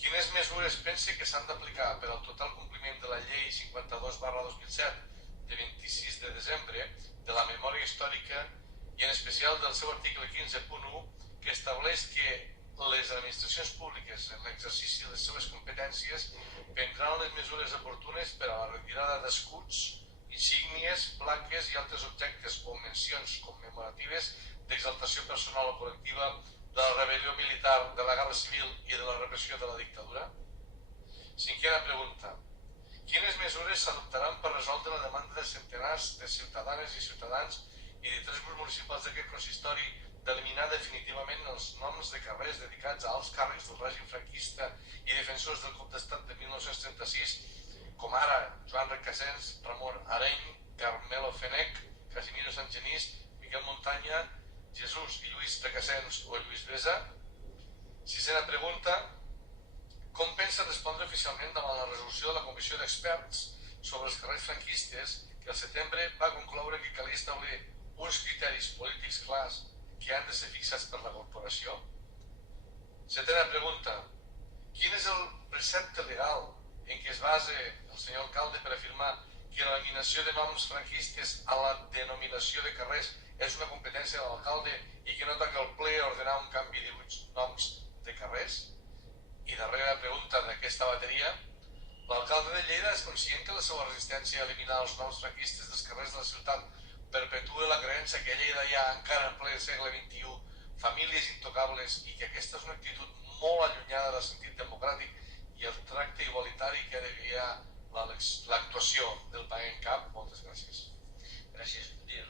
Quines mesures pensa que s'han d'aplicar per al total compliment de la Llei 52/2007 de 26 de desembre de la memòria històrica i en especial del seu article 15.1 que estableix que les administracions públiques en l'exercici de les seves competències prendran les mesures oportunes per a la retirada d'escuts, insígnies, plaques i altres objectes o mencions commemoratives d'exaltació personal o col·lectiva de la rebel·lió militar, de la guerra civil i de la repressió de la dictadura? Cinquena pregunta. Quines mesures s'adoptaran per resoldre la demanda de centenars de ciutadanes i ciutadans i de 3 grups municipals d'aquest consistori d'eliminar definitivament els noms de carrers dedicats a alts càrrecs del règim franquista i defensors del cop d'estat de 1936, com ara Joan Recasens, Ramon Areny, Carmelo Fenech, Casimiro Sangenís, Miquel Montanya, Jesús i Lluís Recasens o Lluís Besa? Sisena pregunta. Com pensa respondre oficialment davant la resolució de la Comissió d'Experts sobre els carrers franquistes que al setembre va concloure que calia establir uns criteris polítics clars que han de ser fixats per la corporació? Setena pregunta. Quin és el precepte legal en què es basa el senyor alcalde per afirmar que l'eliminació de noms franquistes a la denominació de carrers és una competència de l'alcalde i que no toca al ple ordenar un canvi de noms de carrers? I darrera pregunta d'aquesta bateria. L'alcalde de Lleida és conscient que la seva resistència a eliminar els noms franquistes dels carrers de la ciutat perpetua la creença que a Lleida hi ha encara en ple segle XXI famílies intocables i que aquesta és una actitud molt allunyada del sentit democràtic i el tracte igualitari que ha de guiar l'actuació del pagament cap? Moltes gràcies. Gràcies, Mudir.